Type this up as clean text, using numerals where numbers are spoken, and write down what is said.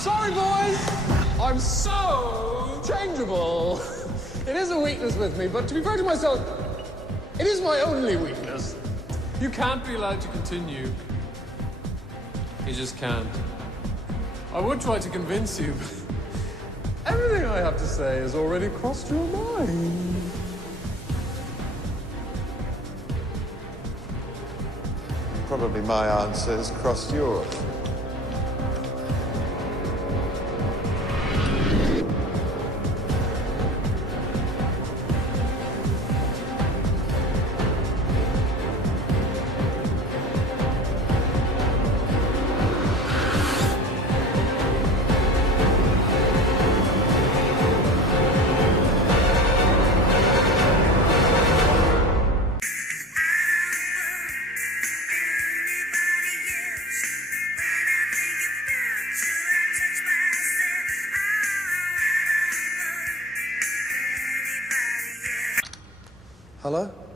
Sorry, boys. I'm so changeable. It is a weakness with me, but to be fair to myself, it is my only weakness. You can't be allowed to continue. You just can't. I would try to convince you, but Everything I have to say has already crossed your mind. Probably my answers crossed yours. Hello?